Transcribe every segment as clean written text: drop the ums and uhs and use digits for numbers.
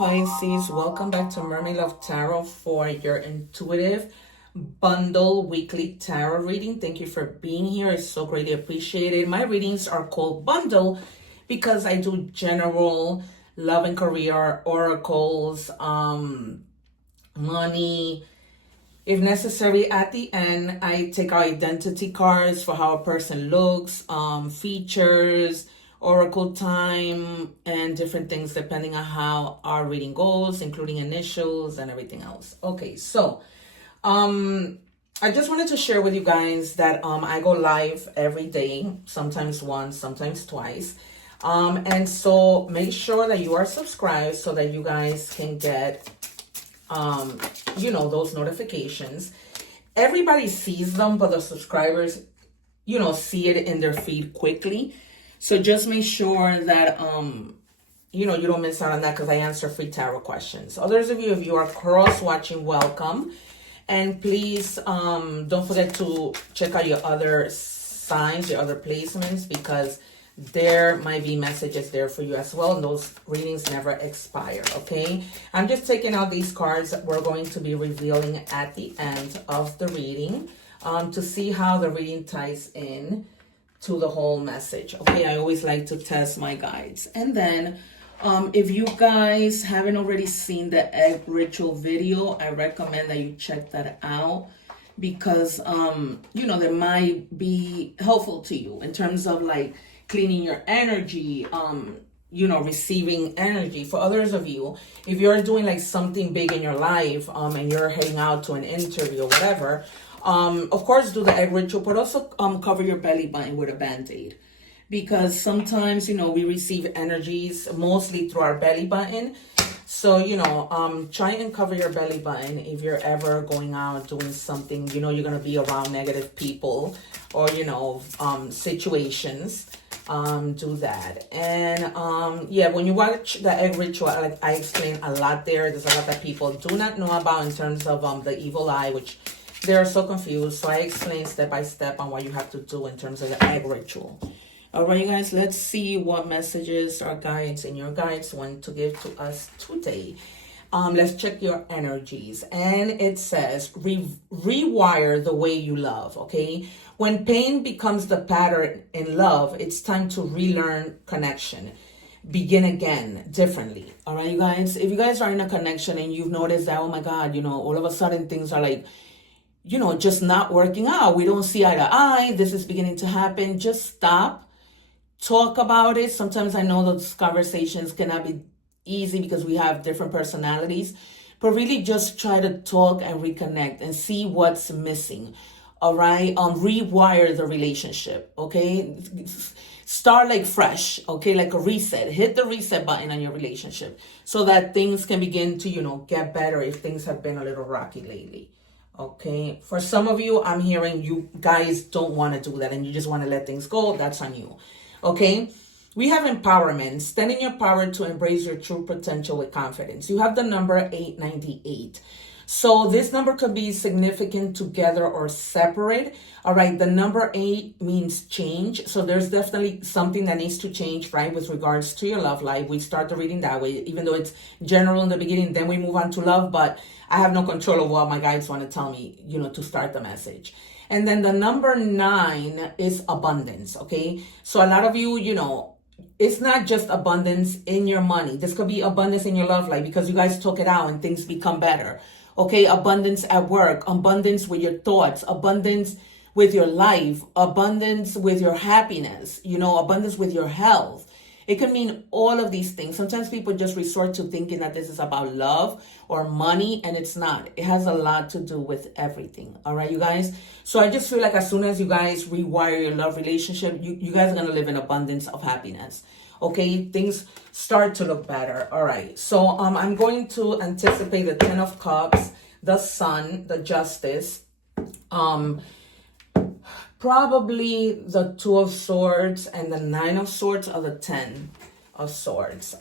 Pisces, welcome back to Mermaid Love Tarot for your intuitive bundle weekly tarot reading. Thank you for being here. It's so greatly appreciated. My readings are called bundle because I do general love and career oracles, money. If necessary, at the end, I take our identity cards for how a person looks, features, oracle time, and different things depending on how our reading goes, including initials and everything else. Okay, so I just wanted to share with you guys that I go live every day, sometimes once, sometimes twice. And so make sure that you are subscribed so that you guys can get those notifications. Everybody sees them, but the subscribers, see it in their feed quickly. So just make sure that, you don't miss out on that because I answer free tarot questions. Others of you, if you are cross-watching, welcome. And please don't forget to check out your other signs, your other placements, because there might be messages there for you as well. And those readings never expire, okay? I'm just taking out these cards that we're going to be revealing at the end of the reading to see how the reading ties in to the whole message. Okay, I always like to test my guides. And then if you guys haven't already seen the egg ritual video, I recommend that you check that out because that might be helpful to you in terms of like cleaning your energy, receiving energy. For others of you, if you're doing like something big in your life and you're heading out to an interview or whatever, of course, do the egg ritual, but also cover your belly button with a band-aid. Because sometimes, we receive energies mostly through our belly button. So, try and cover your belly button if you're ever going out doing something, you're going to be around negative people or, situations. Do that. And when you watch the egg ritual, like I explain a lot there. There's a lot that people do not know about in terms of the evil eye, which they're so confused. So I explain step by step on what you have to do in terms of the egg ritual. All right, you guys, let's see what messages our guides and your guides want to give to us today. Let's check your energies. And it says, rewire the way you love, okay? When pain becomes the pattern in love, it's time to relearn connection. Begin again differently. All right, you guys? If you guys are in a connection and you've noticed that, oh my God, all of a sudden things are like, just not working out. We don't see eye to eye. This is beginning to happen. Just stop. Talk about it. Sometimes I know those conversations cannot be easy because we have different personalities. But really just try to talk and reconnect and see what's missing. All right? Rewire the relationship. Okay? Start like fresh. Okay? Like a reset. Hit the reset button on your relationship so that things can begin to, get better if things have been a little rocky lately. Okay, for some of you, I'm hearing you guys don't want to do that and you just want to let things go. That's on you. Okay, we have empowerment. Stand in your power to embrace your true potential with confidence. You have the number 898. So this number could be significant together or separate. All right, the number 8 means change. So there's definitely something that needs to change, right, with regards to your love life. We start the reading that way, even though it's general in the beginning, then we move on to love. But I have no control of what my guides want to tell me, to start the message. And then the number 9 is abundance, okay? So a lot of you, it's not just abundance in your money. This could be abundance in your love life because you guys talk it out and things become better. Okay, abundance at work, abundance with your thoughts, abundance with your life, abundance with your happiness, abundance with your health. It can mean all of these things. Sometimes people just resort to thinking that this is about love or money, and it's not. It has a lot to do with everything. All right, you guys? So I just feel like as soon as you guys rewire your love relationship, you guys are going to live in abundance of happiness. Okay, things start to look better. All right, so I'm going to anticipate the 10 of Cups, the Sun, the Justice, probably the 2 of Swords and the 9 of Swords or the 10 of Swords.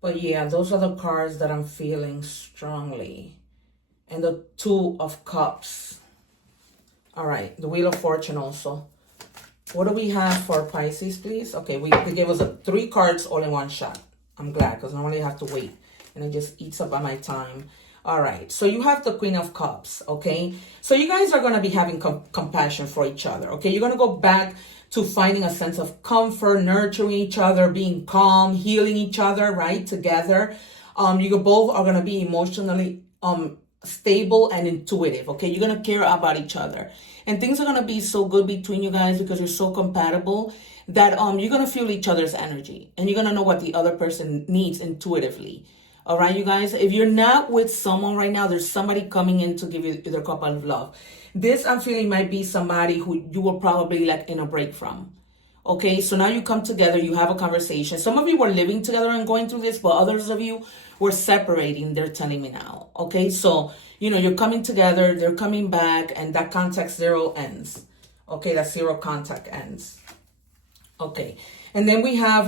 But yeah, those are the cards that I'm feeling strongly. And the 2 of Cups. All right, the Wheel of Fortune also. What do we have for Pisces, please? Okay, they gave us 3 cards all in one shot. I'm glad, because normally I have to wait and it just eats up on my time. All right, so you have the Queen of Cups, okay? So you guys are going to be having compassion for each other, okay? You're going to go back to finding a sense of comfort, nurturing each other, being calm, healing each other, right, together. You both are going to be emotionally stable and intuitive, okay? You're going to care about each other. And things are going to be so good between you guys because you're so compatible that you're going to feel each other's energy. And you're going to know what the other person needs intuitively. All right, you guys, if you're not with someone right now, there's somebody coming in to give you their cup of love. This, I'm feeling, might be somebody who you were probably like in a break from. Okay, so now you come together, you have a conversation. Some of you were living together and going through this, but others of you were separating, they're telling me now. Okay, so, you know, you're coming together, they're coming back, and that contact zero ends. Okay, that zero contact ends. Okay, and then we have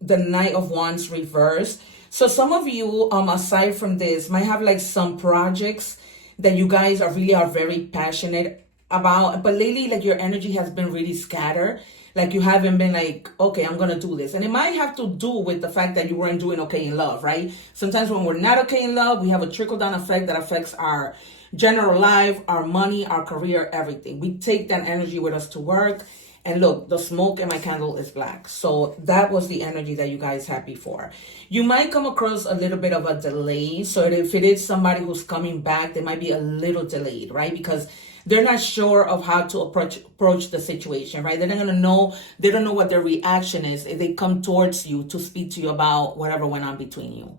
the Knight of Wands reversed. So some of you, aside from this, might have like some projects that you guys are very passionate about. But lately, like your energy has been really scattered. Like you haven't been like, okay, I'm going to do this. And it might have to do with the fact that you weren't doing okay in love, right? Sometimes when we're not okay in love, we have a trickle-down effect that affects our general life, our money, our career, everything. We take that energy with us to work. And look, the smoke in my candle is black. So that was the energy that you guys had before. You might come across a little bit of a delay. So if it is somebody who's coming back, they might be a little delayed, right? Because they're not sure of how to approach the situation, right? They're not going to know. They don't know what their reaction is if they come towards you to speak to you about whatever went on between you.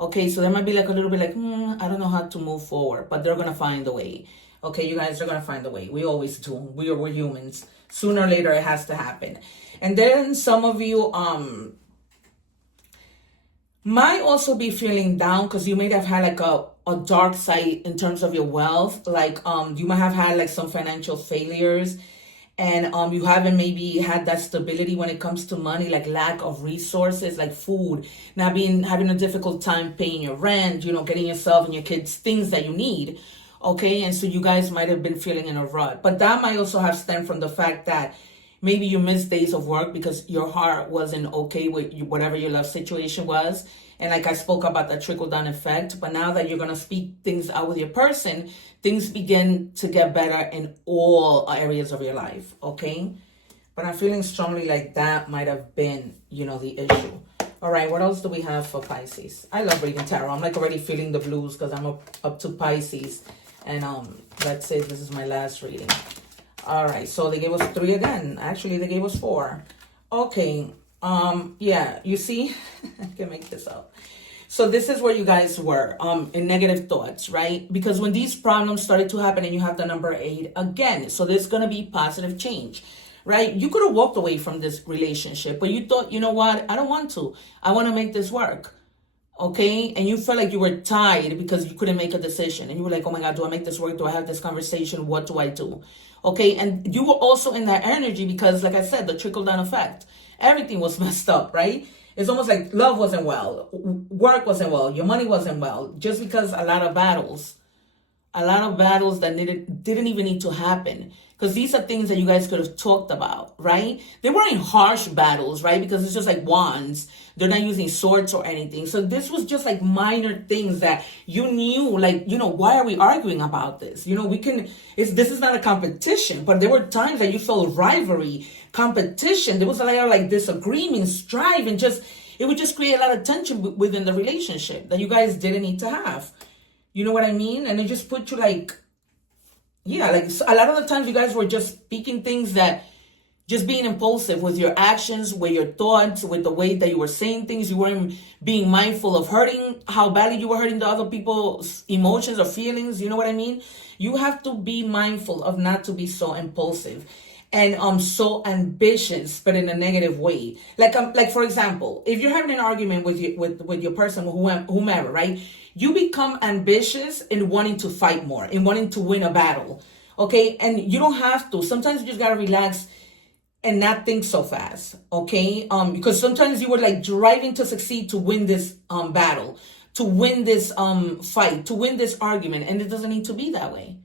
Okay, so there might be like a little bit like, I don't know how to move forward, but they're going to find a way. Okay, you guys are going to find a way. We always do. We're humans. Sooner or later, it has to happen. And then some of you might also be feeling down because you may have had like a dark side in terms of your wealth. Like you might have had like some financial failures, and you haven't maybe had that stability when it comes to money, like lack of resources, like food, having a difficult time paying your rent, you know, getting yourself and your kids things that you need. Okay, and so you guys might have been feeling in a rut. But that might also have stemmed from the fact that maybe you missed days of work because your heart wasn't okay with whatever your love situation was. And like I spoke about that trickle-down effect. But now that you're going to speak things out with your person, things begin to get better in all areas of your life. Okay, but I'm feeling strongly like that might have been, you know, the issue. All right, what else do we have for Pisces? I love reading tarot. I'm like already feeling the blues because I'm up to Pisces. And that's it. This is my last reading. All right, so they gave us 3 again. Actually, they gave us 4. Okay, yeah, you see, I can make this up. So this is where you guys were in negative thoughts, right? Because when these problems started to happen and you have the number 8 again, so there's going to be positive change, right? You could have walked away from this relationship, but you thought, you know what? I don't want to. I want to make this work. Okay, and you felt like you were tired because you couldn't make a decision. And you were like, oh my God, do I make this work? Do I have this conversation? What do I do? Okay, and you were also in that energy because, like I said, the trickle-down effect. Everything was messed up, right? It's almost like love wasn't well. Work wasn't well. Your money wasn't well. Just because a lot of battles that didn't even need to happen. Because these are things that you guys could have talked about, right? They weren't harsh battles, right? Because it's just like wands. They're not using swords or anything. So this was just like minor things that you knew, like, you know, why are we arguing about this? You know, this is not a competition, but there were times that you felt rivalry, competition. There was a lot of like disagreement, strife, and it would just create a lot of tension within the relationship that you guys didn't need to have. You know what I mean? And it just put you like, yeah, like a lot of the times you guys were just speaking things that just being impulsive with your actions, with your thoughts, with the way that you were saying things. You weren't being mindful of how badly you were hurting the other people's emotions or feelings. You know what I mean? You have to be mindful of not to be so impulsive and so ambitious, but in a negative way. Like for example, if you're having an argument with your person, whomever, right? You become ambitious in wanting to fight more, in wanting to win a battle, okay? And you don't have to. Sometimes you just gotta relax and not think so fast, okay? Because sometimes you were like driving to succeed to win this battle, to win this fight, to win this argument, and it doesn't need to be that way,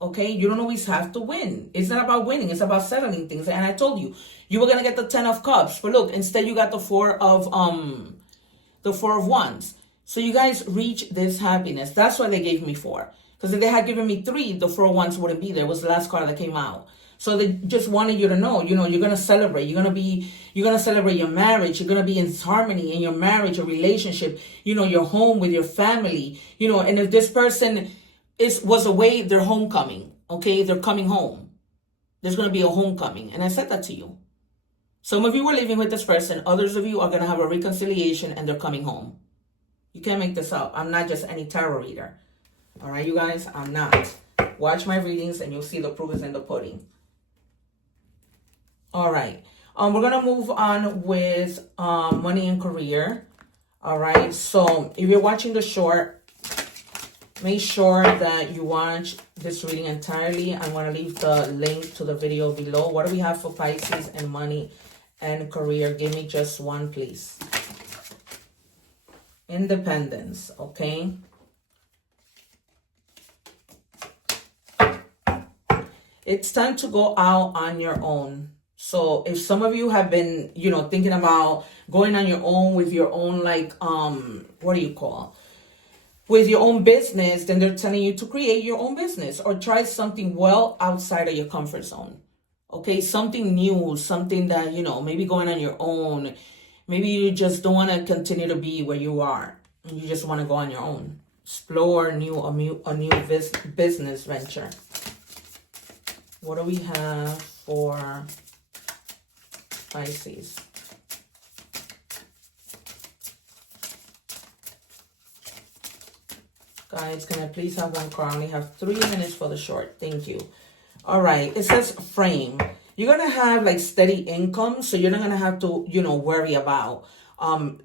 okay? You don't always have to win. It's not about winning. It's about settling things. And I told you, you were gonna get the 10 of Cups, but look, instead you got the 4 of the 4 of Wands. So you guys reach this happiness. That's why they gave me 4. Because if they had given me 3, the 4 of Wands wouldn't be there. It was the last card that came out. So they just wanted you to know, you know, you're going to celebrate. You're going to celebrate your marriage. You're going to be in harmony in your marriage, your relationship, you know, your home with your family, you know. And if this person was away, they're homecoming, okay? They're coming home. There's going to be a homecoming. And I said that to you. Some of you are living with this person. Others of you are going to have a reconciliation and they're coming home. You can't make this up. I'm not just any tarot reader. All right, you guys, I'm not. Watch my readings and you'll see the proof is in the pudding. All right. We're going to move on with money and career. All right. So if you're watching the short, make sure that you watch this reading entirely. I'm going to leave the link to the video below. What do we have for Pisces and money and career? Give me just one, please. Independence. Okay. It's time to go out on your own. So if some of you have been, you know, thinking about going on your own with your own, like, what do you call? With your own business, then they're telling you to create your own business or try something well outside of your comfort zone. Okay, something new, something that, you know, maybe going on your own. Maybe you just don't want to continue to be where you are. And you just want to go on your own. Explore a new business venture. What do we have for Pisces? Guys, can I please have one card? I only have 3 minutes for the short. Thank you. All right. It says frame. You're going to have like steady income. So you're not going to have to, you know, worry about,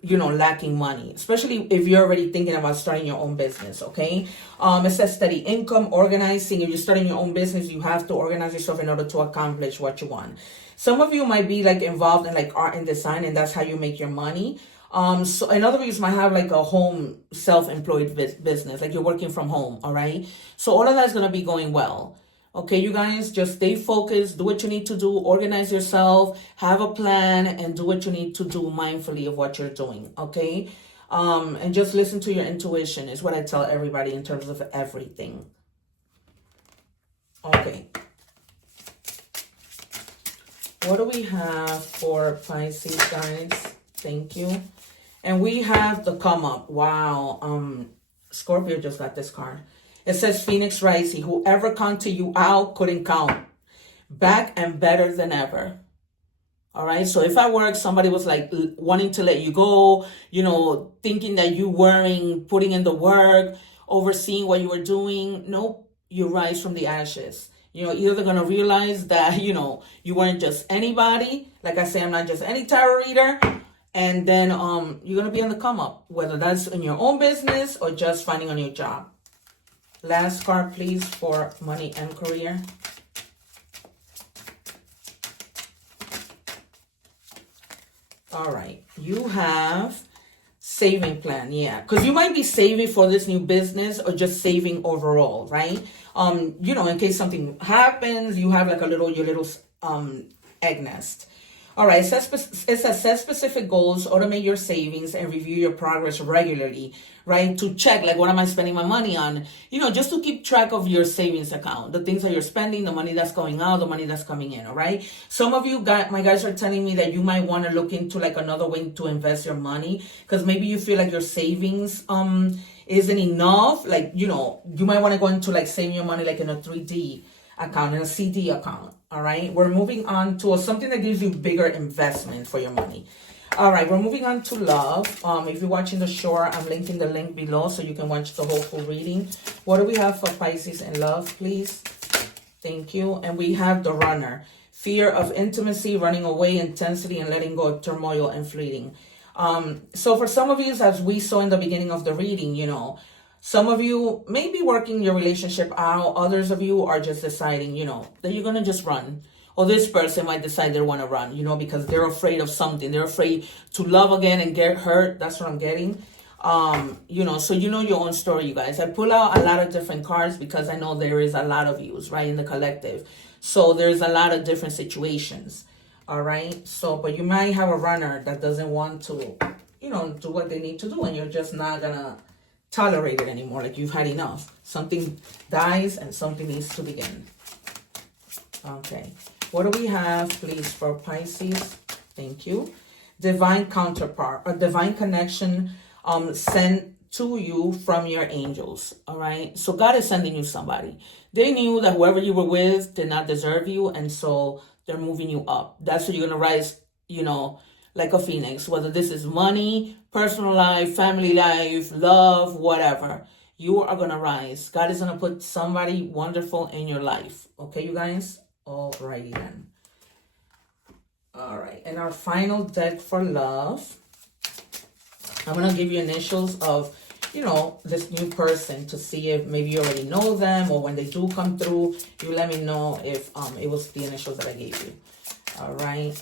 you know, lacking money, especially if you're already thinking about starting your own business. Okay. It says steady income, organizing. If you're starting your own business, you have to organize yourself in order to accomplish what you want. Some of you might be like involved in like art and design, and that's how you make your money. So in other words, you might have like a home self-employed business, like you're working from home. All right. So all of that's going to be going well. Okay, you guys, just stay focused, do what you need to do, organize yourself, have a plan, and do what you need to do mindfully of what you're doing, okay? And just listen to your intuition is what I tell everybody in terms of everything. Okay. What do we have for Pisces, guys? Thank you. And we have the come up. Wow. Scorpio just got this card. It says Phoenix Rising. Whoever counted you out couldn't count. Back and better than ever. All right. So if at work somebody was like wanting to let you go, you know, thinking that you weren't putting in the work, overseeing what you were doing. Nope. You rise from the ashes. You know, either they're going to realize that, you know, you weren't just anybody. Like I say, I'm not just any tarot reader. And then you're going to be on the come up, whether that's in your own business or just finding a new job. Last card, please, for money and career. All right. You have saving plan. Yeah. Because you might be saving for this new business or just saving overall, right? You know, in case something happens, you have like your little egg nest. All right, it says set specific goals, automate your savings, and review your progress regularly, right? To check, like, what am I spending my money on? You know, just to keep track of your savings account, the things that you're spending, the money that's going out, the money that's coming in, all right? Some of you, my guys are telling me that you might want to look into, like, another way to invest your money, because maybe you feel like your savings isn't enough. Like, you know, you might want to go into, like, saving your money, like, in a 3D account, in a CD account. All right, we're moving on to something that gives you bigger investment for your money. All right, we're moving on to love. If you're watching the short, I'm linking the link below so you can watch the whole full reading. What do we have for Pisces and love, please? Thank you. And we have the runner. Fear of intimacy, running away, intensity, and letting go of turmoil and fleeting. So for some of you, as we saw in the beginning of the reading, you know, some of you may be working your relationship out. Others of you are just deciding, you know, that you're going to just run. Or this person might decide they want to run, you know, because they're afraid of something. They're afraid to love again and get hurt. That's what I'm getting. You know, so you know your own story, you guys. I pull out a lot of different cards because I know there is a lot of views, right, in the collective. So there's a lot of different situations. All right. So, but you might have a runner that doesn't want to, you do what they need to do, and you're just not gonna tolerate it anymore. Like, you've had enough. Something dies and something needs to begin. Okay. What do we have, please, for Pisces? Thank you. Divine counterpart, a divine connection sent to you from your angels. All right. So God is sending you somebody. They knew that whoever you were with did not deserve you, and so they're moving you up. That's what you're gonna rise, like a phoenix. Whether this is money, personal life, family life, love, whatever, you are gonna rise. God is gonna put somebody wonderful in your life. Okay, you guys? Alrighty then. All right, and our final deck for love. I'm gonna give you initials of, this new person to see if maybe you already know them, or when they do come through, you let me know if it was the initials that I gave you. All right.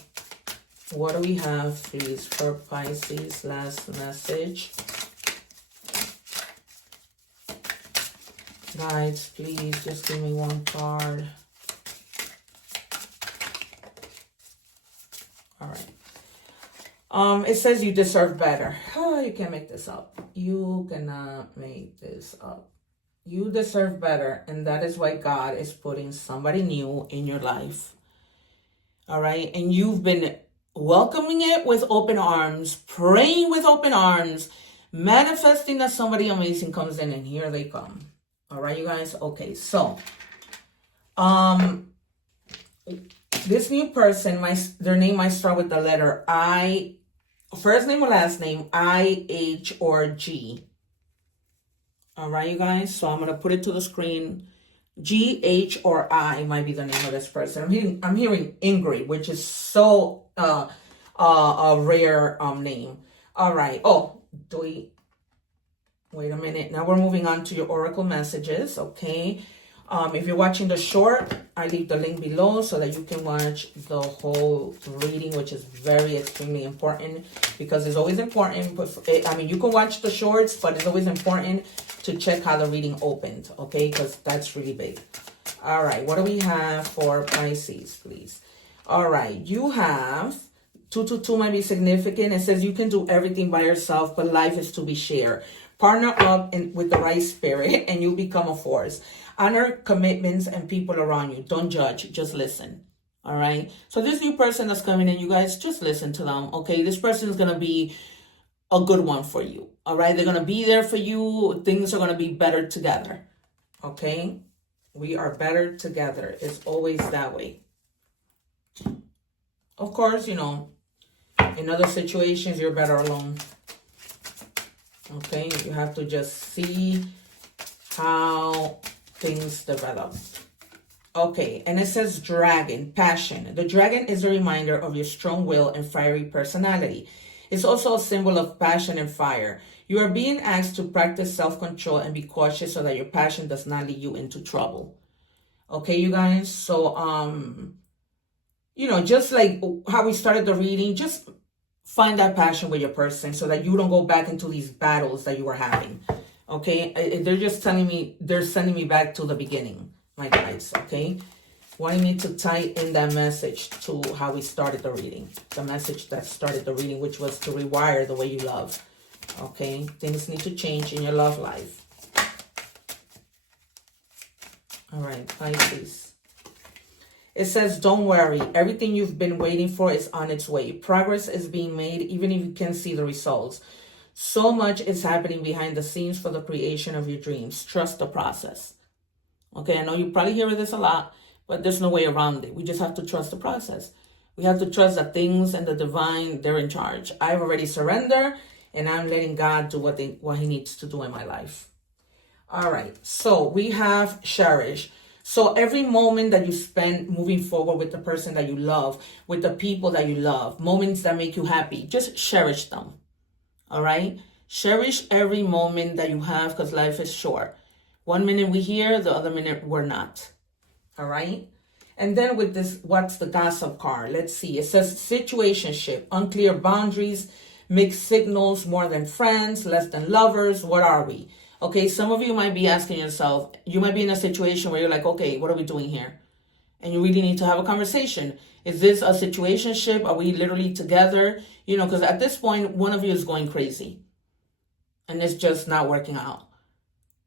What do we have, please, for Pisces? Last message. Guys, please just give me one card. All right. It says you deserve better. Oh, you can't make this up. You cannot make this up. You deserve better, and that is why God is putting somebody new in your life. All right, and you've been welcoming it with open arms, praying with open arms, manifesting that somebody amazing comes in, and here they come. All right, you guys. Okay, so this new person, their name might start with the letter I, first name or last name, I, H, or G. All right, you guys. So I'm gonna put it to the screen. G, H, or I might be the name of this person. I'm hearing Ingrid, which is so a rare name. All right. Oh, wait a minute. Now we're moving on to your oracle messages. Okay. If you're watching the short, I leave the link below so that you can watch the whole reading, which is very extremely important, because it's always important. You can watch the shorts, but it's always important to check how the reading opened, okay? Because that's really big. All right, what do we have for Pisces, please? All right, you have 222 might be significant. It says you can do everything by yourself, but life is to be shared. Partner up with the right spirit, and you become a force. Honor commitments and people around you. Don't judge, just listen. All right. So this new person that's coming in, you guys just listen to them. Okay. This person is going to be a good one for you. All right. They're going to be there for you. Things are going to be better together. Okay. We are better together. It's always that way. Of course, in other situations, you're better alone. Okay. You have to just see how things develop. Okay, and it says dragon, passion. The dragon is a reminder of your strong will and fiery personality. It's also a symbol of passion and fire. You are being asked to practice self-control and be cautious so that your passion does not lead you into trouble. Okay, you guys? So, just like how we started the reading, just find that passion with your person so that you don't go back into these battles that you were having. Okay, they're just telling me, they're sending me back to the beginning, my guys, okay? Wanting me to tie in that message to how we started the reading. The message that started the reading, which was to rewire the way you love, okay? Things need to change in your love life. All right, Pisces. It says, don't worry. Everything you've been waiting for is on its way. Progress is being made, even if you can't see the results. So much is happening behind the scenes for the creation of your dreams. Trust the process. Okay, I know you probably hear this a lot, but there's no way around it. We just have to trust the process. We have to trust that things and the divine, they're in charge. I've already surrendered, and I'm letting God do what he needs to do in my life. All right, so we have cherish. So every moment that you spend moving forward with the person that you love, with the people that you love, moments that make you happy, just cherish them. All right. Cherish every moment that you have, because life is short. 1 minute we're here, the other minute we're not. All right. And then with this, what's the gossip card? Let's see. It says situationship, unclear boundaries, mixed signals, more than friends, less than lovers. What are we? Okay. Some of you might be asking yourself, you might be in a situation where you're like, okay, what are we doing here? And you really need to have a conversation. Is this a situationship? Are we literally together? You know, because at this point, one of you is going crazy and it's just not working out.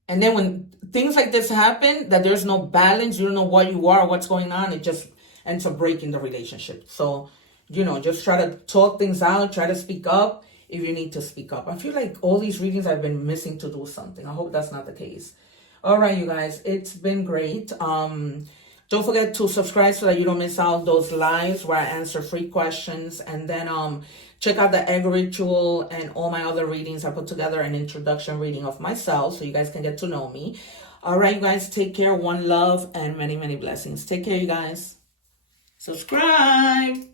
And then when things like this happen, that there's no balance, you don't know what you are, what's going on, it just ends up breaking the relationship. So, you know, just try to talk things out, try to speak up if you need to speak up. I feel like all these readings I've been missing to do something. I hope that's not the case. All right, you guys, it's been great. Don't forget to subscribe so that you don't miss out those lives where I answer free questions. And then check out the egg ritual and all my other readings. I put together an introduction reading of myself so you guys can get to know me. All right, you guys, take care. One love and many, many blessings. Take care, you guys. Subscribe.